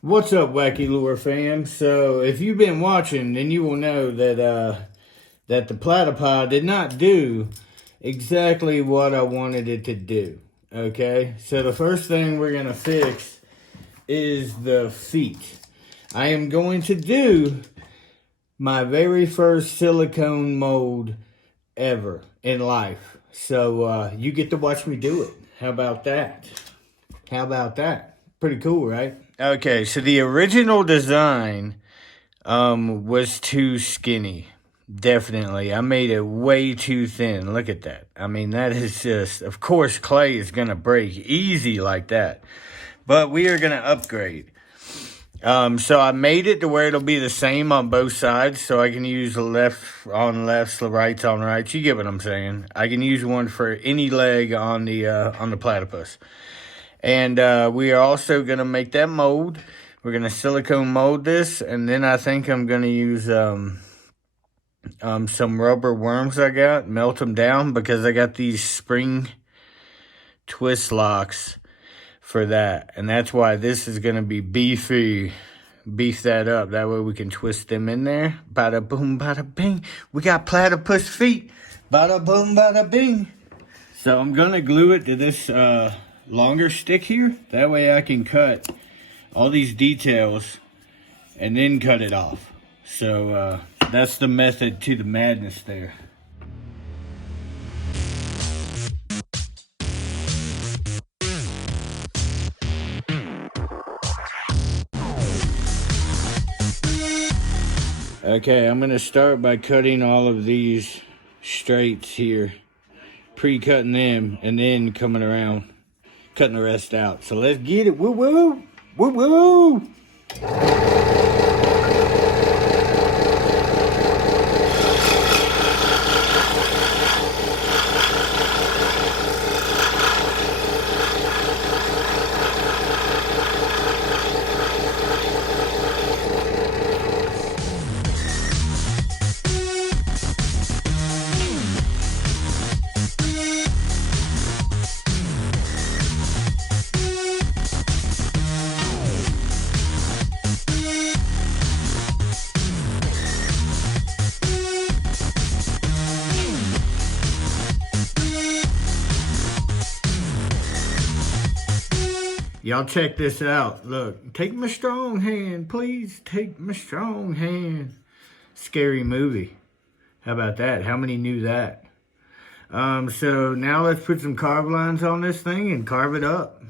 What's up, Wacky Lure fam? So, if you've been watching, then you will know that the platypi did not do exactly what I wanted it to do. Okay, so the first thing we're gonna fix is the feet. I am going to do my very first silicone mold ever in life. So you get to watch me do it. How about that? How about that? Pretty cool, right? Okay, so the original design was too skinny. Definitely. I made it way too thin. Look at that. I mean, that is just, of course, clay is going to break easy like that. But we are going to upgrade. So I made it to where it'll be the same on both sides. So I can use left on lefts, rights on rights. You get what I'm saying. I can use one for any leg on the platypus. And we are also going to make that mold. We're going to silicone mold this. And then I think I'm going to use some rubber worms I got. Melt them down because I got these spring twist locks for that. And that's why this is going to be beefy. Beef that up. That way we can twist them in there. Bada boom, bada bing. We got platypus feet. Bada boom, bada bing. So I'm going to glue it to this longer stick here. That way I can cut all these details and then cut it off. So that's the method to the madness there. Okay, I'm going to start by cutting all of these straights here. Pre-cutting them and then coming around cutting the rest out. So let's get it. Woo woo! Woo woo! Y'all check this out. Look, take my strong hand, please. Take my strong hand. Scary movie. How about that? How many knew that? So now let's put some carve lines on this thing and carve it up.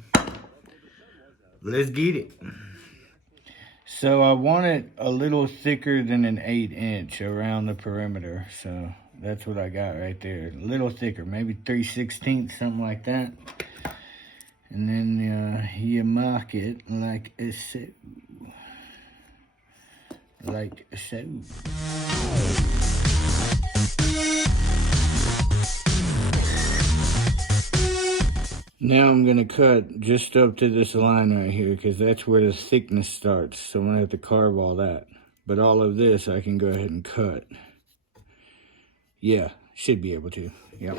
Let's get it. So I want it a little thicker than an 1/8 around the perimeter. So that's what I got right there. A little thicker, maybe 3/16, something like that. And then you mark it like so. Like so. Now I'm going to cut just up to this line right here because that's where the thickness starts. So I'm going to have to carve all that. But all of this I can go ahead and cut. Yeah, should be able to. Yep.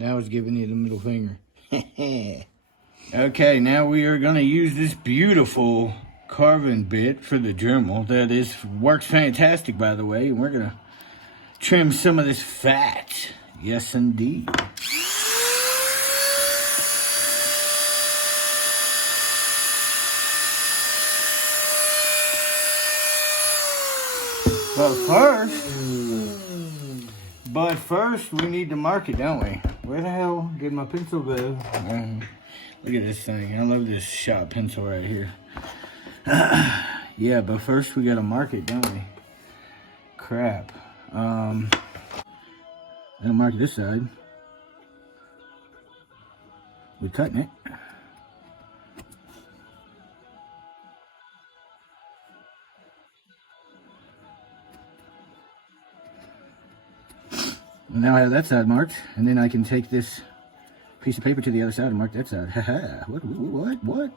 Now it's giving you the middle finger. Okay, now we are going to use this beautiful carving bit for the Dremel. That works fantastic, by the way. And we're going to trim some of this fat. Yes, indeed. But first, we need to mark it, don't we? Where the hell did my pencil go? Look at this thing. I love this sharp pencil right here. Yeah, but first we gotta mark it, don't we? Crap. I'll mark this side. with cutting it. Now I have that side marked, and then I can take this piece of paper to the other side and mark that side. Haha, what?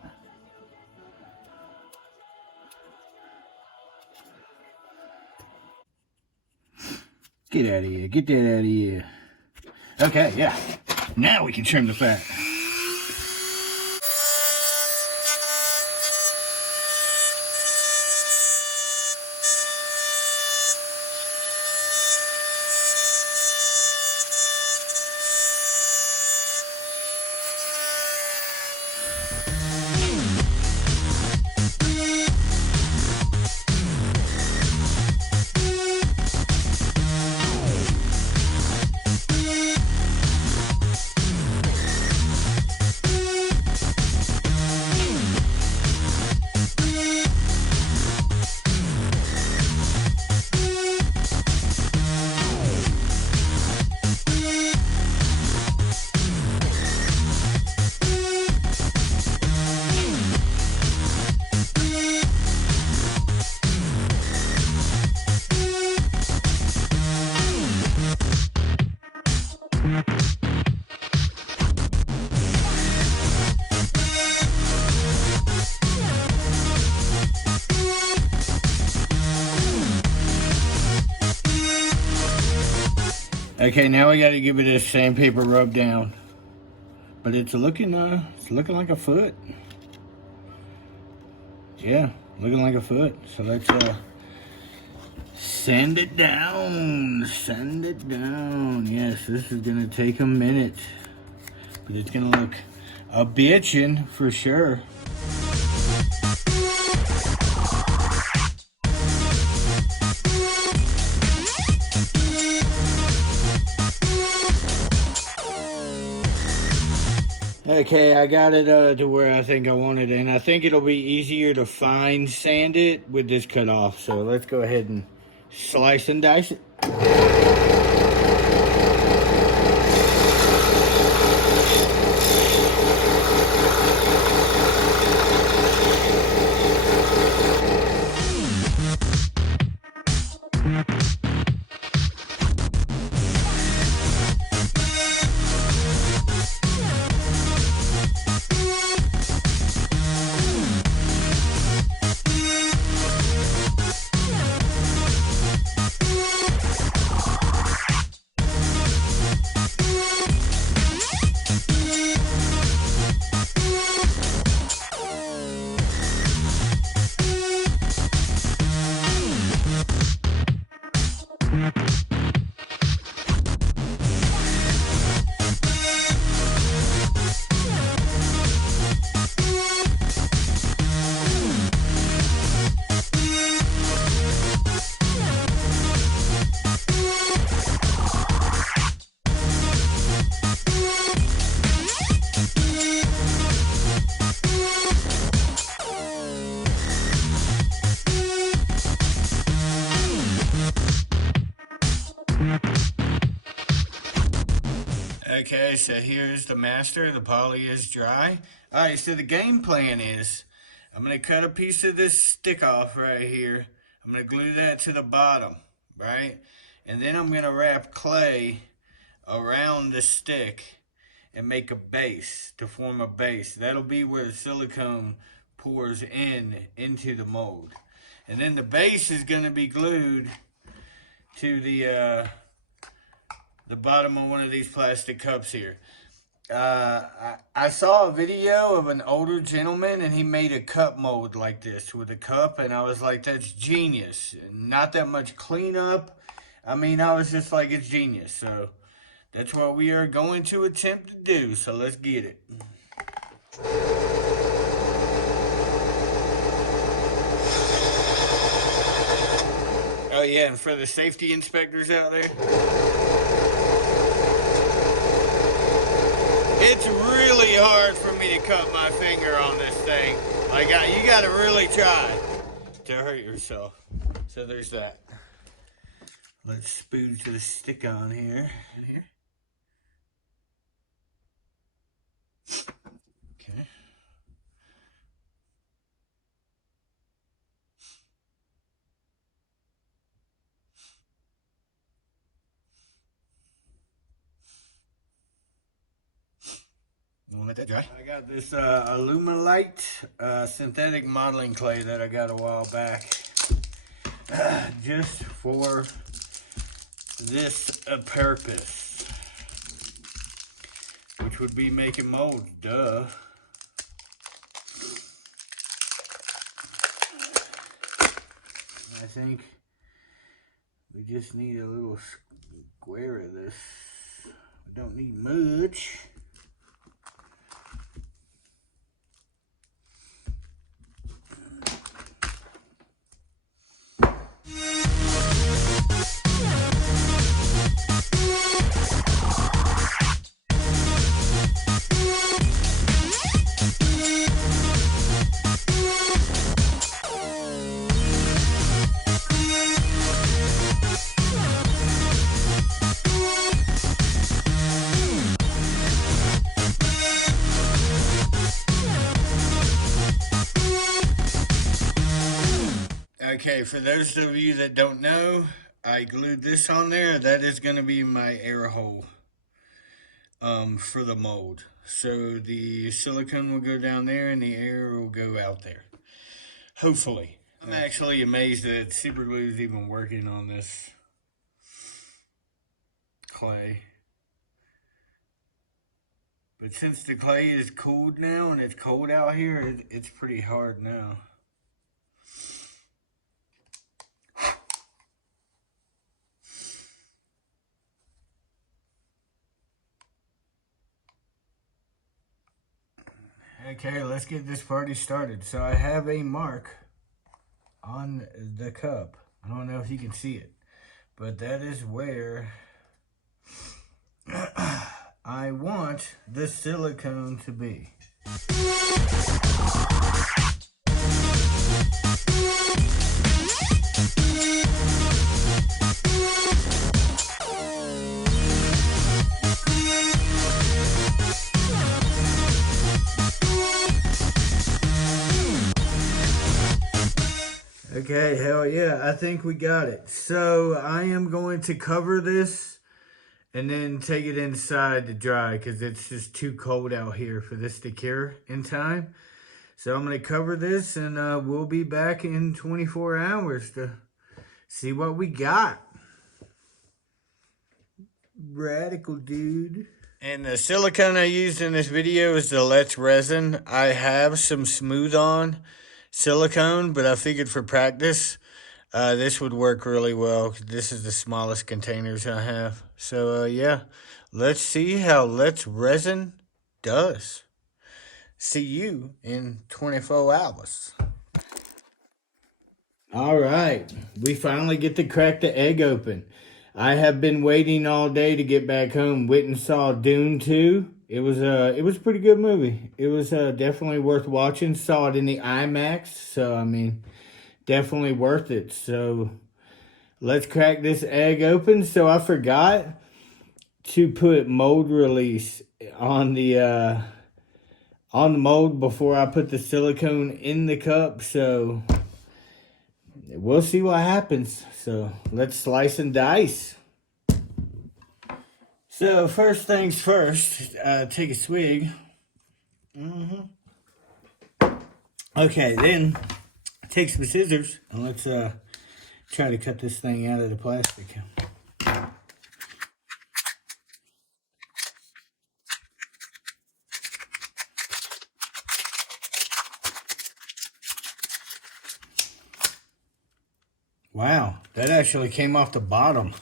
Get out of here, get that out of here. Okay, yeah. Now we can trim the fat. Okay, now we got to give it a sandpaper rub down, but it's looking like a foot. Yeah, looking like a foot. So let's sand it down. Sand it down. Yes, this is gonna take a minute, but it's gonna look a bitchin' for sure. Okay, I got it to where I think I want it, and I think it'll be easier to fine sand it with this cut off. So let's go ahead and slice and dice it. Okay, so here's the master. The poly is dry. All right, so the game plan is I'm going to cut a piece of this stick off right here. I'm going to glue that to the bottom, right? And then I'm going to wrap clay around the stick and make a base to form a base. That'll be where the silicone pours into the mold. And then the base is going to be glued to the bottom of one of these plastic cups here. I saw a video of an older gentleman, and he made a cup mold like this with a cup, and I was like, that's genius. Not that much cleanup. I mean, I was just like, it's genius. So that's what we are going to attempt to do. So let's get it. Oh yeah, and for the safety inspectors out there, it's really hard for me to cut my finger on this thing. Like, you gotta really try to hurt yourself. So there's that. Let's spooge the stick on here. let that dry. I got this Aluminite synthetic modeling clay that I got a while back. Just for this purpose. Which would be making mold, duh. I think we just need a little square of this. We don't need much. Okay, for those of you that don't know, I glued this on there. That is going to be my air hole for the mold. So the silicone will go down there and the air will go out there. Hopefully. I'm actually amazed that super glue is even working on this clay. But since the clay is cooled now and it's cold out here, it's pretty hard now. Okay, let's get this party started. So I have a mark on the cup. I don't know if you can see it, but that is where I want the silicone to be. Okay, hell yeah, I think we got it. So I am going to cover this and then take it inside to dry because it's just too cold out here for this to cure in time. So I'm going to cover this and we'll be back in 24 hours to see what we got. Radical, dude. And the silicone I used in this video is the Let's Resin. I have some smooth on silicone, but I figured for practice, this would work really well. This is the smallest containers I have. So, yeah, let's see how Let's Resin does. See you in 24 hours. All right, we finally get to crack the egg open. I have been waiting all day to get back home. Went and saw Dune 2. It was a pretty good movie. It was definitely worth watching. Saw it in the IMAX, so I mean, definitely worth it. So let's crack this egg open. So I forgot to put mold release on the mold before I put the silicone in the cup. So we'll see what happens. So let's slice and dice. So first things first, take a swig. Okay, then take some scissors and let's try to cut this thing out of the plastic. Wow, that actually came off the bottom.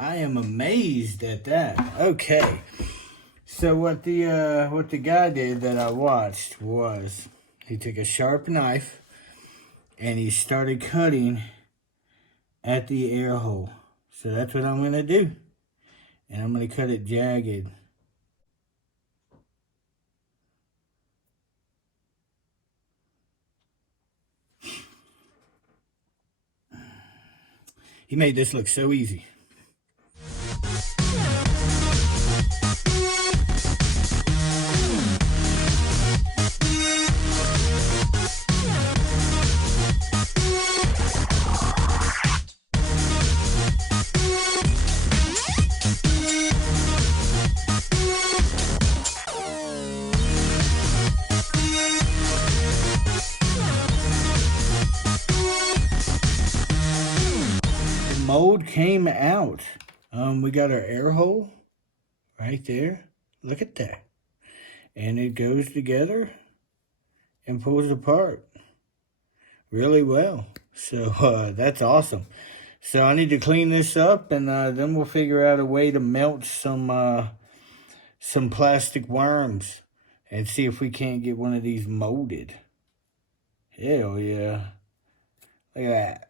I am amazed at that. Okay, so what the guy did that I watched was he took a sharp knife and he started cutting at the air hole. So that's what I'm gonna do, and I'm gonna cut it jagged. He made this look so easy. mold came out. We got our air hole right there. Look at that. And it goes together and pulls apart really well. So that's awesome. So I need to clean this up, and then we'll figure out a way to melt some plastic worms and see if we can't get one of these molded. Hell yeah. Look at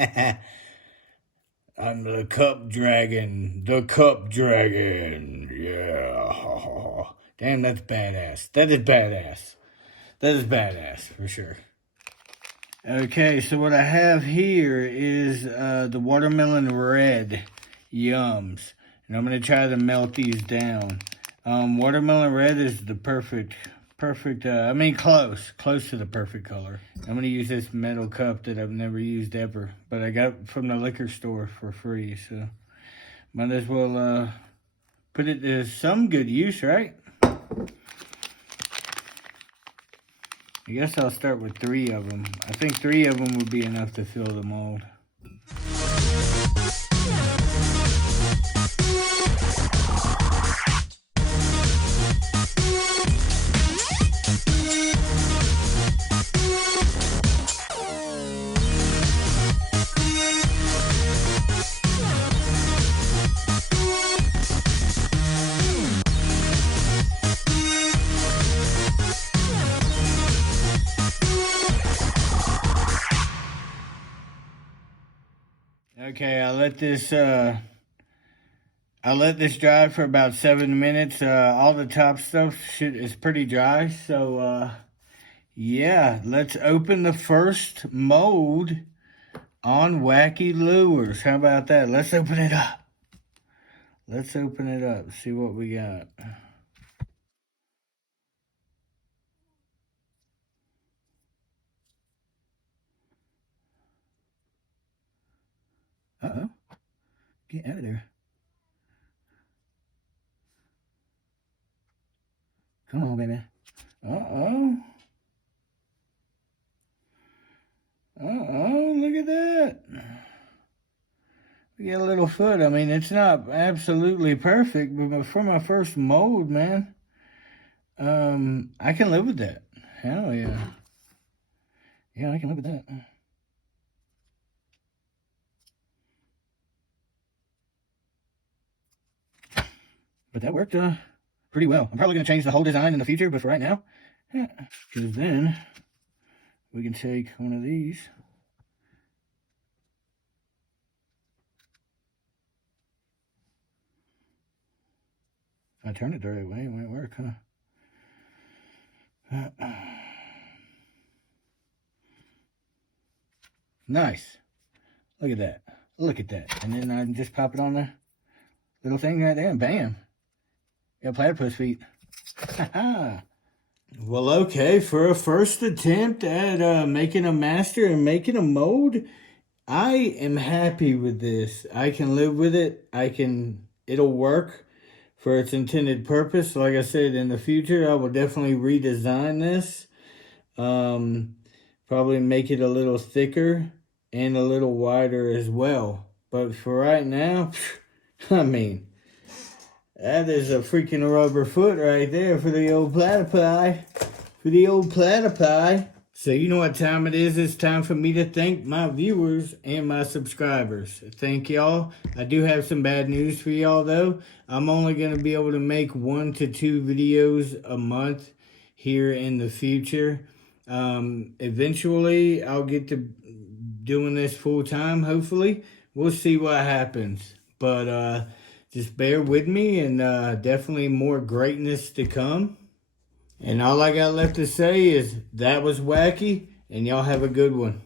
that. I'm the cup dragon. The cup dragon. Yeah. Damn, that's badass. That is badass. That is badass for sure. Okay, so what I have here is the watermelon red yums. And I'm going to try to melt these down. Watermelon red is the perfect, close to the perfect color. I'm going to use this metal cup that I've never used ever, but I got from the liquor store for free, so might as well put it to some good use, right? I guess I'll start with 3 of them. I think 3 of them would be enough to fill the mold. Okay, I let this dry for about 7 minutes. All the top stuff is pretty dry, so yeah, let's open the first mold on Wacky Lures. How about that? Let's open it up. Let's open it up, see what we got. Uh-oh. Get out of there. Come on, baby. Uh-oh. Uh-oh, look at that. We got a little foot. I mean, it's not absolutely perfect, but for my first mold, man, I can live with that. Hell yeah. Yeah, I can live with that. But that worked pretty well. I'm probably going to change the whole design in the future, but for right now, yeah. Because then we can take one of these. If I turn it the right way, it might work, huh? Nice. Look at that. Look at that. And then I can just pop it on the little thing right there, and bam. Got platypus feet. Well, okay, for a first attempt at making a master and making a mold, I am happy with this. I can live with it. It'll work for its intended purpose. Like I said, in the future, I will definitely redesign this. Probably make it a little thicker and a little wider as well. But for right now, I mean, that is a freaking rubber foot right there for the old platypi. For the old platypi. So you know what time it is. It's time for me to thank my viewers and my subscribers. Thank y'all. I do have some bad news for y'all though. I'm only going to be able to make 1 to 2 videos a month here in the future. Eventually I'll get to doing this full time, hopefully. We'll see what happens. But just bear with me, and definitely more greatness to come. And all I got left to say is that was Wacky, and y'all have a good one.